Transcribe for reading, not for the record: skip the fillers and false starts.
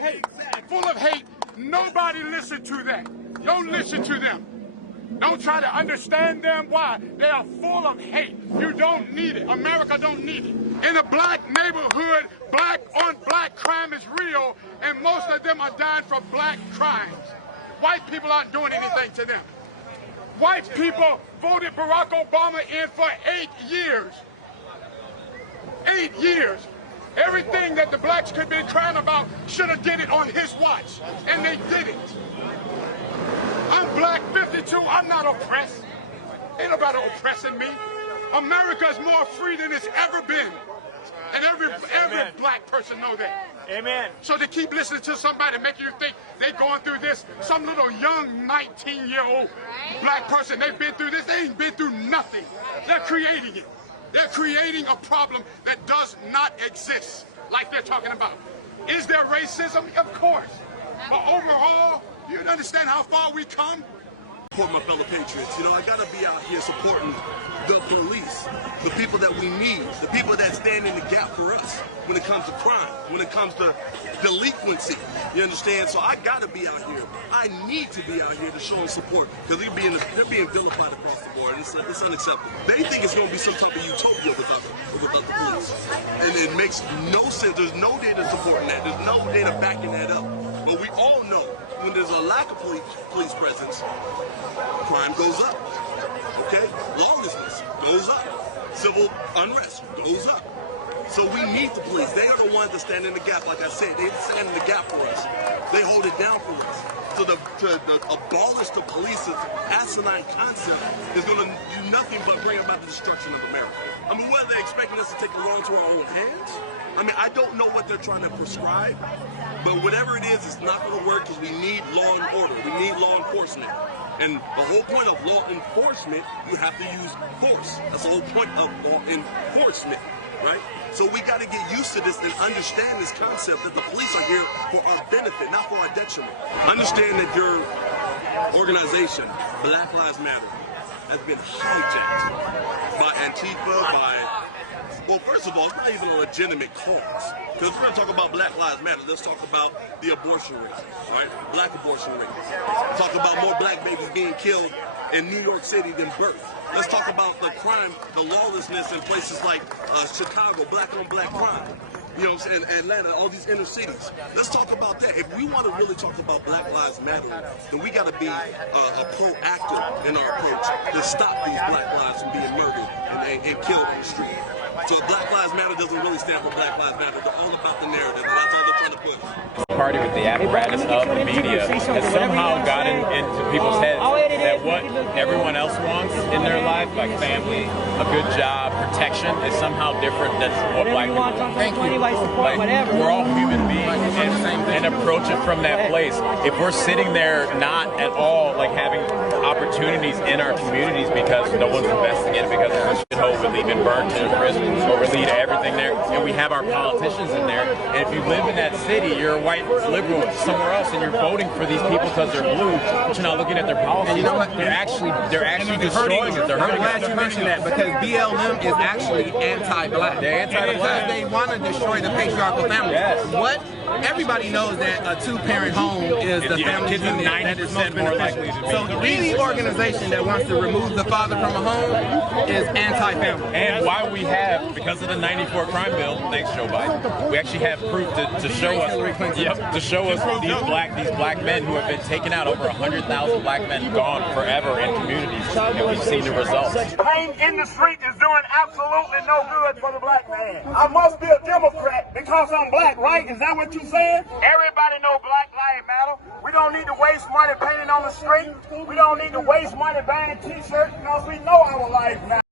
hate, full of hate. Nobody listen to that. Don't listen to them. Don't try to understand them. Why? They are full of hate. You don't need it. America don't need it. In a black neighborhood, black on black crime is real, and most of them are dying for black crimes. White people aren't doing anything to them. White people voted Barack Obama in for 8 years. 8 years. Everything that the blacks could be crying about should have did it on his watch, and they didn't. I'm black 52, I'm not oppressed. Ain't nobody oppressing me. America is more free than it's ever been. And every black person know that. Amen. So to keep listening to somebody making you think they going through this, some little young 19-year-old black person, they've been through this, they ain't been through nothing. They're creating it. They're creating a problem that does not exist, like they're talking about. Is there racism? Of course. But overall, you understand how far we come? Support my fellow patriots. You know, I gotta be out here supporting the police, the people that we need, the people that stand in the gap for us when it comes to crime, when it comes to delinquency. You understand? So I gotta be out here. I need to be out here to show them support because they're being vilified across the board, and it's unacceptable. They think it's gonna be some type of utopia without the police, and it makes no sense. There's no data supporting that. There's no data backing that up. But we all know when there's a lack of police presence, crime goes up. Okay? Lawlessness goes up. Civil unrest goes up. So we need the police. They are the ones that stand in the gap. Like I said, they stand in the gap for us. They hold it down for us. So to abolish the police's asinine concept is going to do nothing but bring about the destruction of America. I mean, what are they expecting us to take the law into our own hands? I mean, I don't know what they're trying to prescribe, but whatever it is, it's not going to work because we need law and order. We need law enforcement. And the whole point of law enforcement, you have to use force. That's the whole point of law enforcement, right? So we got to get used to this and understand this concept that the police are here for our benefit, not for our detriment. Understand that your organization, Black Lives Matter, has been hijacked by Antifa, well, first of all, it's not even a legitimate cause. Because we're going to talk about Black Lives Matter. Let's talk about the abortion rate, right? Black abortion rate. Talk about more black babies being killed in New York City than birth. Let's talk about the crime, the lawlessness in places like Chicago, black on black crime. You know what I'm saying? Atlanta, all these inner cities. Let's talk about that. If we want to really talk about Black Lives Matter, then we got to be proactive in our approach to stop these black lives from being murdered and killed on the street. So Black Lives Matter doesn't really stand for Black Lives Matter. They're all about the narrative, and that's all they're trying to push. Party with the apparatus of the media has somehow gotten into people's heads that what everyone else wants in their life, like family, a good job, protection, is somehow different than what black people want. Thank you. Like, we're all human beings and approach it from that place. If we're sitting there not at all like having opportunities in our communities because no one's investigated, because we're a shithole, we're leaving burnt to prison, or we lead everything there, and we have our politicians in there, and if you live in that city, you're a white liberal somewhere else, and you're voting for these people because they're blue, but you're not looking at their policies. And you know what? They're actually destroying it. I'm glad you mentioned that because BLM is actually anti-black. They're anti-black. Because they want to destroy the patriarchal family. Yes. What? Everybody knows that a two-parent home is the family unit that is most beneficial. So any organization that wants to remove the father from a home is anti-family. And why we have, because of the '94 crime bill, thanks Joe Biden, we actually have proof to show us, these black men who have been taken out, over 100,000 black men gone forever in communities, and we've seen the results. Pain in the street is doing absolutely no good for the black man. I must be a Democrat because I'm black, right? Is that what you saying? Everybody know Black Lives Matter. We don't need to waste money painting on the street. We don't need to waste money buying t-shirts because we know our life matters.